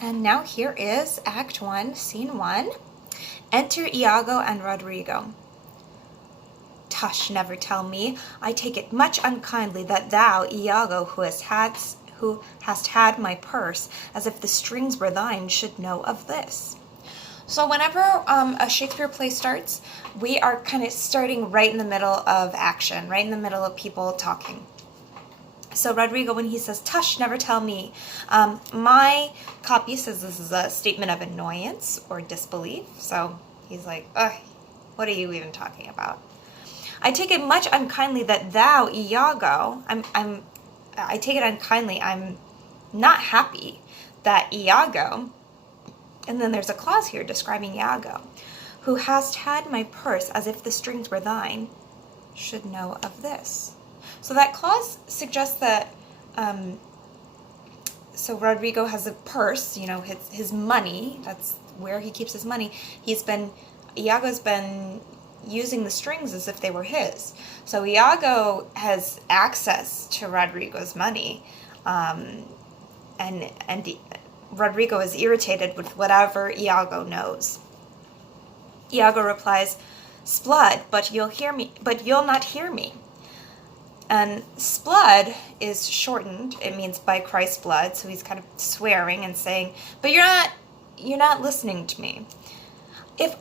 And now here is Act 1, Scene 1. Enter Iago and Rodrigo. Tush, never tell me. I take it much unkindly that thou, Iago, who hast had my purse, as if the strings were thine, should know of this. So whenever a Shakespeare play starts, we are kind of starting right in the middle of action, right in the middle of people talking. So Rodrigo, when he says, tush, never tell me, my copy says this is a statement of annoyance or disbelief. So he's like, ugh, what are you even talking about? I take it much unkindly that thou, Iago, I take it unkindly, I'm not happy that Iago, and then there's a clause here describing Iago, who hast had my purse as if the strings were thine, should know of this. So that clause suggests that, so Rodrigo has a purse, his money, that's where he keeps his money. Iago's been using the strings as if they were his. So Iago has access to Rodrigo's money, and Rodrigo is irritated with whatever Iago knows. Iago replies, "Splud, but you'll not hear me." And splud is shortened. It means by Christ's blood. So he's kind of swearing and saying, but you're not listening to me. If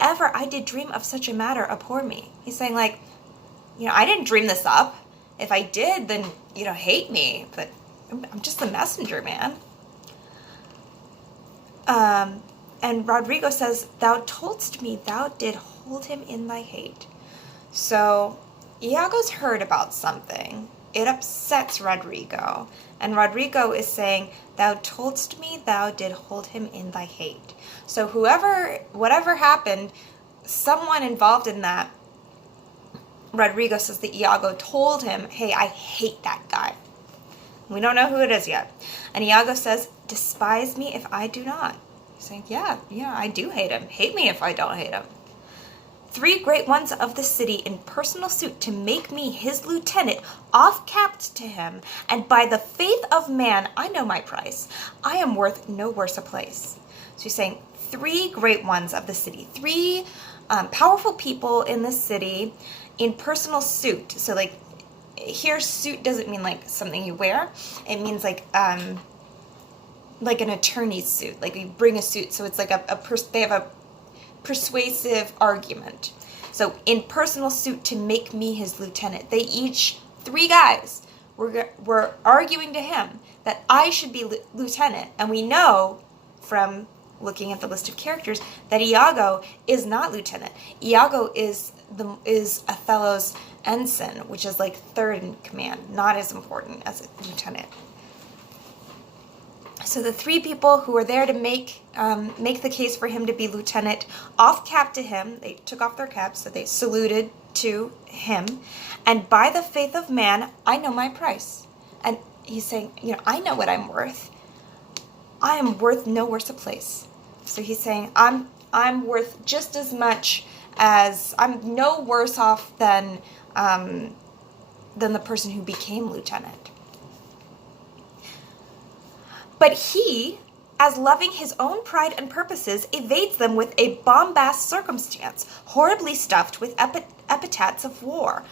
ever I did dream of such a matter, abhor me. He's saying, like, I didn't dream this up. If I did, then, hate me. But I'm just the messenger, man. And Rodrigo says, thou toldst me thou did hold him in thy hate. So Iago's heard about something. It upsets Rodrigo. And Rodrigo is saying, thou toldst me thou did hold him in thy hate. So whatever happened, someone involved in that, Rodrigo says that Iago told him, hey, I hate that guy. We don't know who it is yet. And Iago says, despise me if I do not. He's saying, yeah, I do hate him. Hate me if I don't hate him. 3 great ones of the city in personal suit to make me his lieutenant, off-capped to him, and by the faith of man, I know my price. I am worth no worse a place. So he's saying 3 great ones of the city, 3 powerful people in the city in personal suit. So like here, suit doesn't mean like something you wear. It means like an attorney's suit. Like you bring a suit, so it's like they have a persuasive argument. So in personal suit to make me his lieutenant. They each, 3 guys, were arguing to him that I should be lieutenant. And we know from looking at the list of characters that Iago is not lieutenant. Iago is Othello's ensign, which is like 3rd in command, not as important as a lieutenant. So the 3 people who were there to make the case for him to be lieutenant, off-capped to him. They took off their caps, so they saluted to him. And by the faith of man, I know my price. And he's saying, I know what I'm worth. I am worth no worse a place. So he's saying, I'm worth just as much as, I'm no worse off than the person who became lieutenant. But he, as loving his own pride and purposes, evades them with a bombast circumstance, horribly stuffed with epithets of war.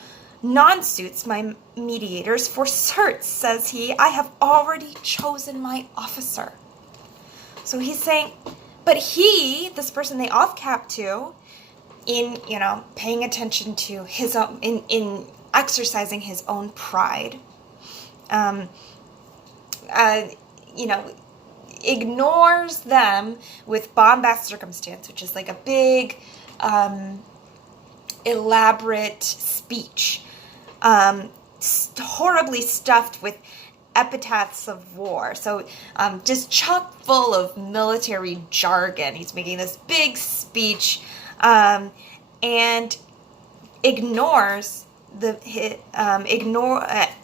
Non-suits my mediators, for certes, says he, I have already chosen my officer. So he's saying, but he, this person they off-cap to, in, paying attention to his own, in exercising his own pride, ignores them with bombast circumstance, which is like a big, elaborate speech, horribly stuffed with epithets of war. So just chock full of military jargon. He's making this big speech and ignores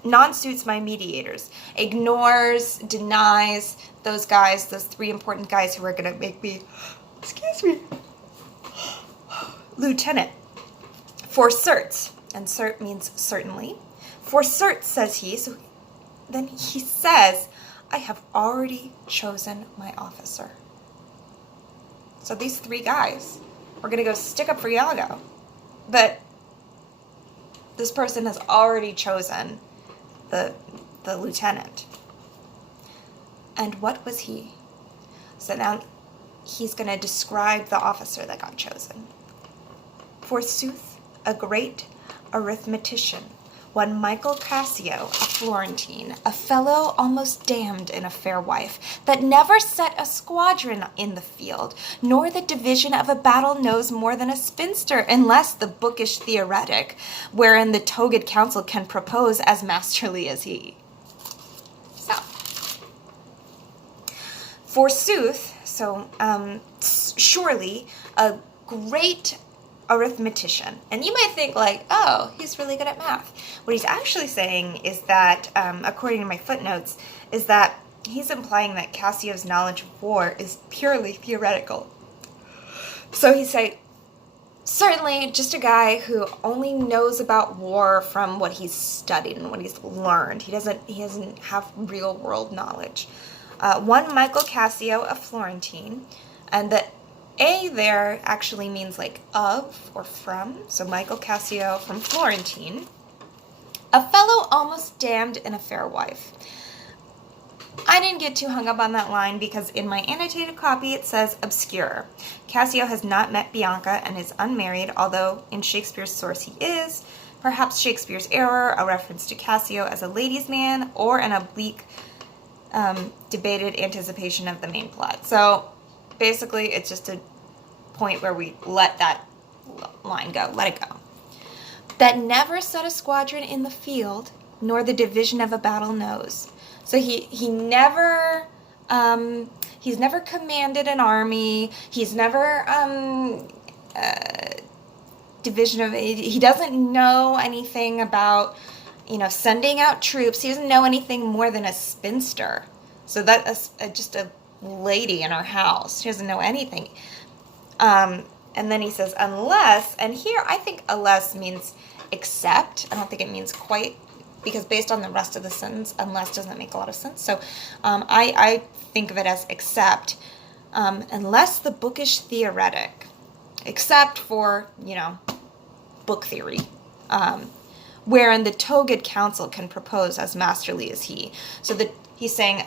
non-suits my mediators, ignores, denies those guys, those 3 important guys who are going to make me, lieutenant. For certes, and cert means certainly. For certes, says he, so then he says, I have already chosen my officer. So these 3 guys were going to go stick up for Iago. But this person has already chosen the lieutenant. And what was he? So now he's going to describe the officer that got chosen. Forsooth, a great arithmetician, one Michael Cassio, a Florentine, a fellow almost damned in a fair wife, that never set a squadron in the field, nor the division of a battle knows more than a spinster, unless the bookish theoretic, wherein the togaed council can propose as masterly as he. So, forsooth, surely a great arithmetician. And you might think like, oh, he's really good at math. What he's actually saying is that, according to my footnotes, is that he's implying that Cassio's knowledge of war is purely theoretical. So he's saying, certainly just a guy who only knows about war from what he's studied and what he's learned. He doesn't have real world knowledge. One Michael Cassio, a Florentine, and the A there actually means like of or from. So Michael Cassio from Florentine. A fellow almost damned in a fair wife. I didn't get too hung up on that line because in my annotated copy it says obscure. Cassio has not met Bianca and is unmarried, although in Shakespeare's source he is. Perhaps Shakespeare's error, a reference to Cassio as a ladies' man, or an oblique debated anticipation of the main plot. So basically it's just a point where we let that line go, let it go. That never set a squadron in the field, nor the division of a battle knows. So he's never commanded an army. He's never he doesn't know anything about, sending out troops. He doesn't know anything more than a spinster. So that's just a lady in our house. She doesn't know anything. And then he says, unless, and here I think unless means except. I don't think it means quite, because based on the rest of the sentence, unless doesn't make a lot of sense. So I think of it as except, unless the bookish theoretic, except for, book theory, wherein the togaed council can propose as masterly as he. So he's saying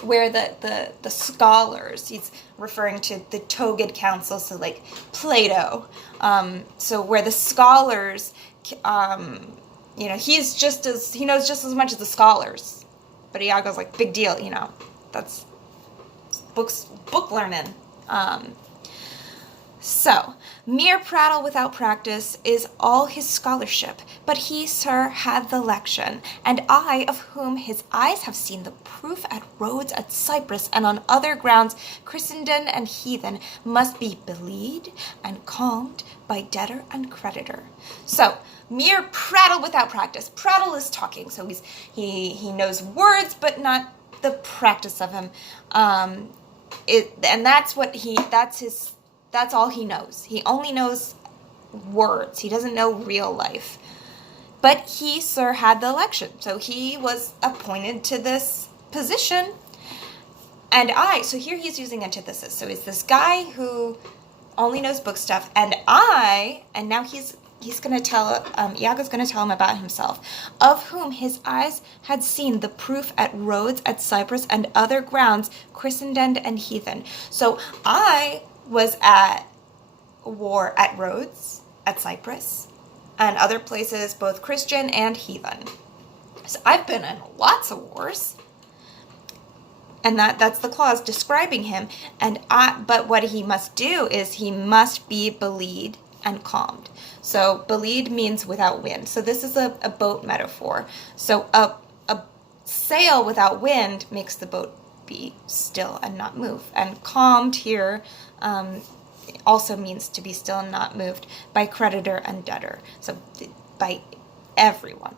where the scholars, he's referring to the togaed council, so like Plato. So where the scholars, he knows just as much as the scholars. But Iago's like, big deal, that's book learning. So, mere prattle without practice is all his scholarship, but he, sir, had the lection, and I, of whom his eyes have seen the proof at Rhodes, at Cyprus, and on other grounds, Christendom and heathen, must be belied and calmed by debtor and creditor. So, mere prattle without practice. Prattle is talking, so he knows words, but not the practice of him. That's all he knows. He only knows words. He doesn't know real life. But he, sir, had the election. So he was appointed to this position. So here he's using antithesis. So he's this guy who only knows book stuff. And now he's going to tell, Iago's going to tell him about himself, of whom his eyes had seen the proof at Rhodes, at Cyprus, and other grounds, Christendom and heathen. So I was at war at Rhodes, at Cyprus, and other places, both Christian and heathen. So I've been in lots of wars. And that's the clause describing him. But what he must do is he must be belied and calmed. So belied means without wind. So this is a boat metaphor. So a sail without wind makes the boat be still and not move. And calmed here also means to be still and not moved by creditor and debtor. So by everyone.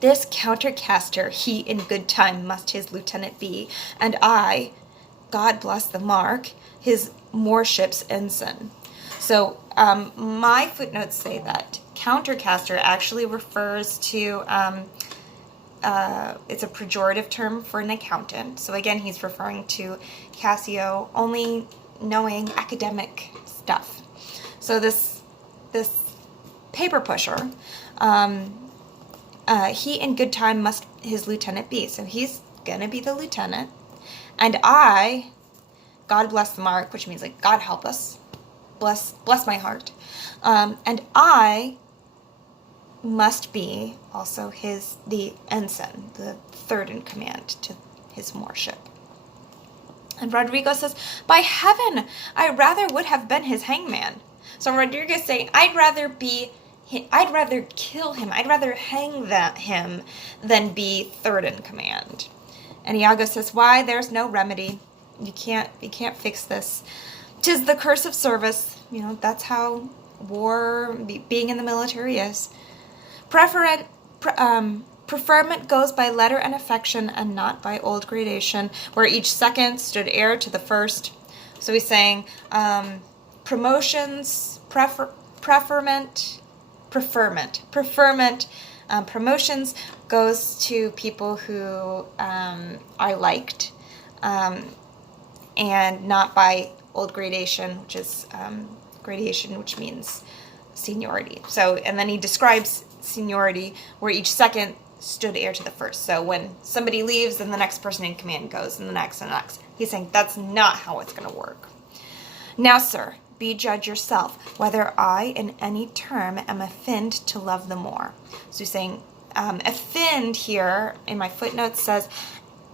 This countercaster, he in good time must his lieutenant be, and I, God bless the mark, his moorship's ensign. So my footnotes say that countercaster actually refers to it's a pejorative term for an accountant. So again, he's referring to Cassio only knowing academic stuff. So this paper pusher, he in good time must his lieutenant be. So he's gonna be the lieutenant, and I, God bless the mark, which means like God help us, bless my heart, and I must be also the ensign, the third in command to his warship. And Rodrigo says, by heaven, I rather would have been his hangman. So Rodrigo's saying, I'd rather kill him, I'd rather hang him than be third in command. And Iago says, why, there's no remedy. You can't fix this. 'Tis the curse of service. That's how war, being in the military is. Preferment goes by letter and affection and not by old gradation, where each second stood heir to the first. So he's saying promotions, preferment, promotions goes to people who are liked, and not by old gradation, which is gradation, which means seniority. So, and then he describes seniority where each second stood heir to the first. So when somebody leaves, then the next person in command goes, and the next and the next. He's saying that's not how it's going to work. Now, sir, be judge yourself whether I in any term am affinned to love the more. So he's saying affinned here in my footnote says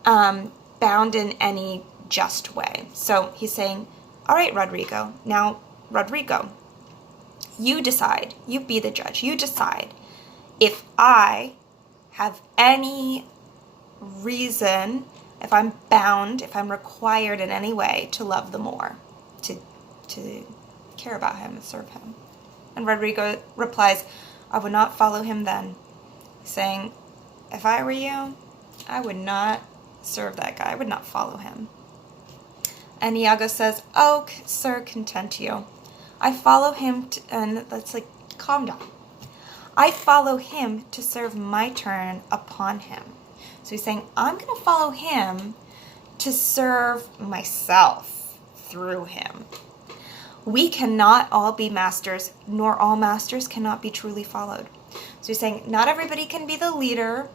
bound in any just way. So he's saying, all right, Rodrigo. Now, Rodrigo, you decide. You be the judge. You decide if I have any reason, if I'm bound, if I'm required in any way to love the more, to care about him and serve him. And Rodrigo replies, I would not follow him then, saying, if I were you, I would not serve that guy. I would not follow him. And Iago says, oh, sir, content you. I follow him, and that's like, calm down. I follow him to serve my turn upon him. So he's saying, I'm going to follow him to serve myself through him. We cannot all be masters, nor all masters cannot be truly followed. So he's saying, not everybody can be the leader,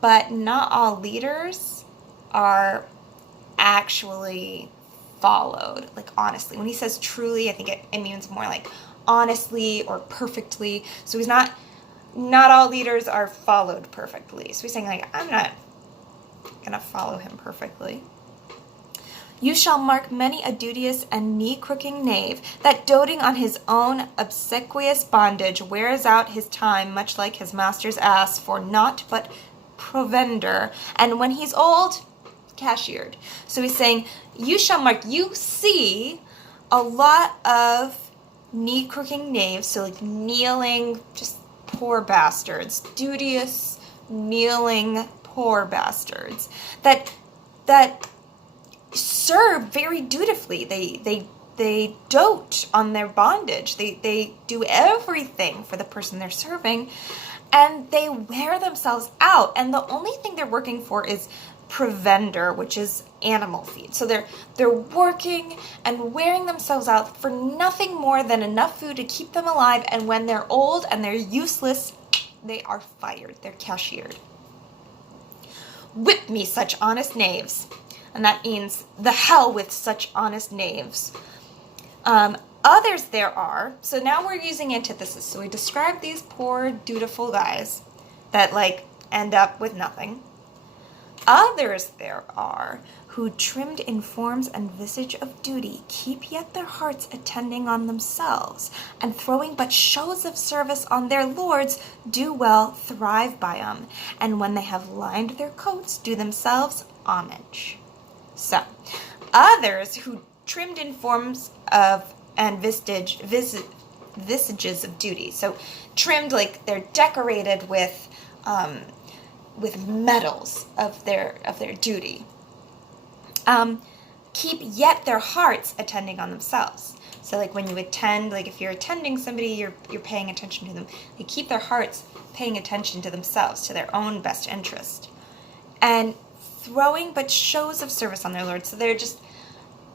but not all leaders are actually followed, like honestly. When he says truly, I think it means more like honestly or perfectly. So he's not all leaders are followed perfectly. So he's saying like, I'm not gonna follow him perfectly. You shall mark many a duteous and knee-crooking knave, that doting on his own obsequious bondage wears out his time much like his master's ass for naught but provender, and when he's old, cashiered. So he's saying, you shall mark, you see a lot of knee-crooking knaves, so like kneeling, just poor bastards, duteous, kneeling, poor bastards, that serve very dutifully. They dote on their bondage. They do everything for the person they're serving, and they wear themselves out. And the only thing they're working for is provender, which is animal feed. So they're working and wearing themselves out for nothing more than enough food to keep them alive. And when they're old and they're useless, they are fired. They're cashiered. Whip me such honest knaves. And that means the hell with such honest knaves. Others there are, so now we're using antithesis. So we describe these poor, dutiful guys that like end up with nothing. Others there are who, trimmed in forms and visage of duty, keep yet their hearts attending on themselves, and throwing but shows of service on their lords, do well thrive by 'em, and when they have lined their coats, do themselves homage. So, others who, trimmed in forms of and visages of duty. So, trimmed like they're decorated with medals of their duty. Keep yet their hearts attending on themselves. So like when you attend, like if you're attending somebody, you're paying attention to them. They keep their hearts paying attention to themselves, to their own best interest. And throwing but shows of service on their Lord. So they're just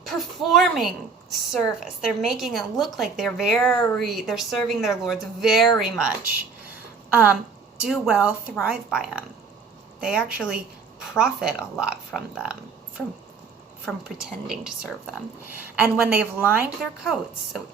performing service. They're making it look like they're serving their lords very much. Do well, thrive by them. They actually profit a lot from them, from pretending to serve them. And when they've lined their coats, so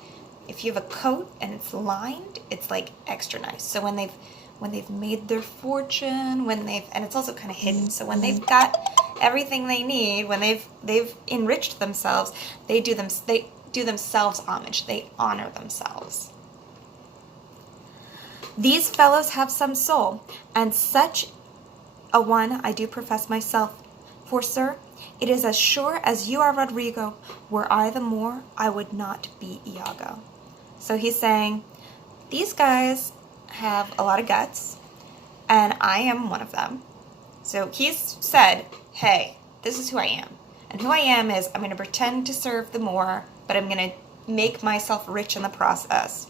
if you have a coat and it's lined, it's like extra nice. So when they've made their fortune, and it's also kind of hidden. So when they've got everything they need, when they've enriched themselves, they do themselves homage. They honor themselves. These fellows have some soul, and such a one I do profess myself. For, sir, it is as sure as you are Rodrigo. Were I the Moor, I would not be Iago. So he's saying, these guys have a lot of guts, and I am one of them. So he's said, hey, this is who I am. And who I am is I'm going to pretend to serve the Moor, but I'm going to make myself rich in the process.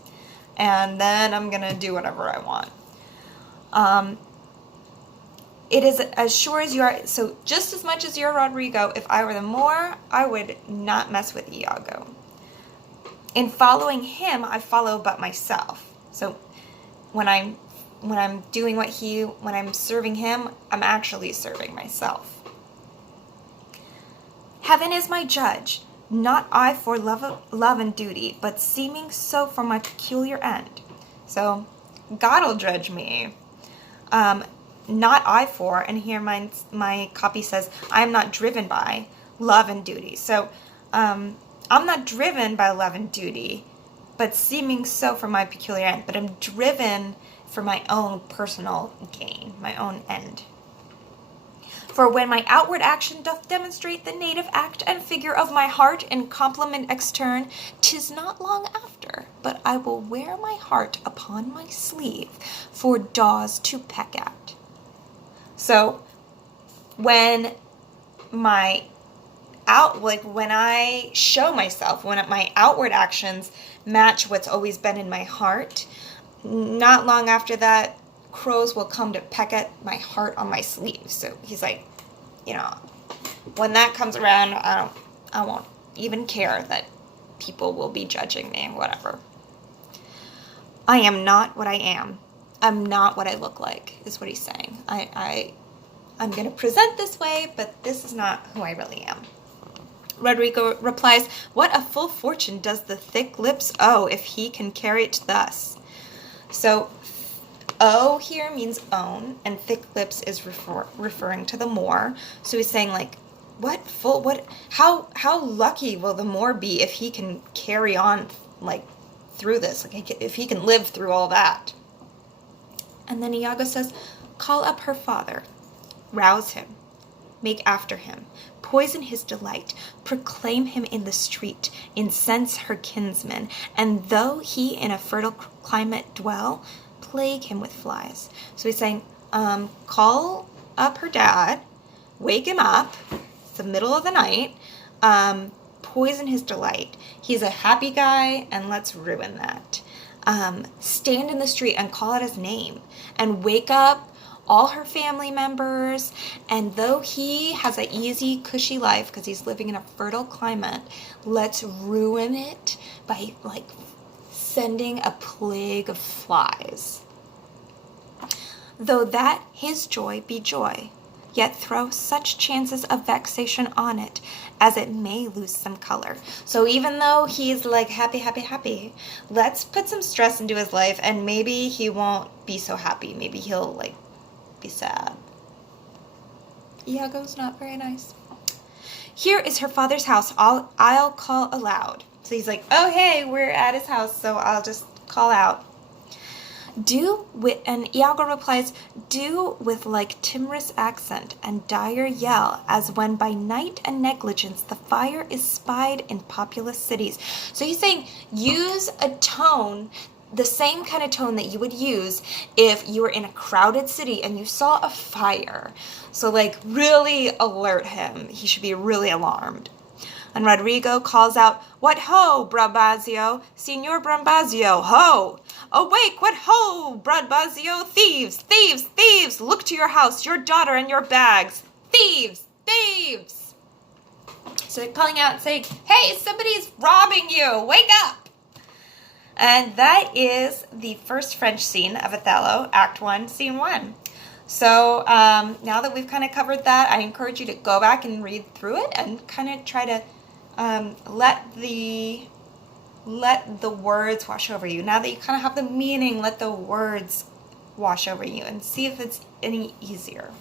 And then I'm going to do whatever I want. It is as sure as you are. So just as much as you're Rodrigo, if I were the Moor, I would not mess with Iago. In following him, I follow but myself. So when I'm doing when I'm serving him, I'm actually serving myself. Heaven is my judge, not I for love and duty, but seeming so for my peculiar end. So God will judge me. Not I for, and here my copy says, I am not driven by love and duty. So I'm not driven by love and duty, but seeming so for my peculiar end. But I'm driven for my own personal gain, my own end. For when my outward action doth demonstrate the native act and figure of my heart in compliment extern, 'tis not long after, but I will wear my heart upon my sleeve for daws to peck at. So when when I show myself, when my outward actions match what's always been in my heart, not long after that, crows will come to peck at my heart on my sleeve. So he's like, when that comes around, I won't even care that people will be judging me, whatever. I am not what I am. I'm not what I look like, is what he's saying. I'm going to present this way, but this is not who I really am. Rodrigo replies, what a full fortune does the thick lips owe if he can carry it thus. So, owe here means own, and thick lips is referring to the Moor. So he's saying, like, how lucky will the Moor be if he can carry on, like, through this, like, if he can live through all that. And then Iago says, call up her father, rouse him, make after him, poison his delight, proclaim him in the street, incense her kinsmen, and though he in a fertile climate dwell, plague him with flies. So he's saying, call up her dad, wake him up, it's the middle of the night, poison his delight. He's a happy guy, and let's ruin that. Stand in the street and call out his name, and wake up all her family members, and though he has an easy, cushy life because he's living in a fertile climate, let's ruin it by, like, sending a plague of flies. Though that his joy be joy, yet throw such chances of vexation on it as it may lose some color. So even though he's like happy, let's put some stress into his life, and maybe he won't be so happy. Maybe he'll, like, be sad. Iago's not very nice. Here is her father's house. I'll call aloud. So he's like, oh, hey, we're at his house, so I'll just call out. And Iago replies, do with like timorous accent and dire yell, as when by night and negligence the fire is spied in populous cities. So he's saying, use a tone, the same kind of tone that you would use if you were in a crowded city and you saw a fire. So, like, really alert him. He should be really alarmed. And Rodrigo calls out, "What ho, Brabazio! Signor Brabazio, ho! Awake, what ho, Brabazio! Thieves, thieves, thieves! Look to your house, your daughter, and your bags! Thieves, thieves!" So they're calling out and saying, "Hey, somebody's robbing you! Wake up!" And that is the first French scene of Othello, Act 1, Scene 1. So now that we've kind of covered that, I encourage you to go back and read through it and kind of try to let the words wash over you. Now that you kind of have the meaning, let the words wash over you and see if it's any easier.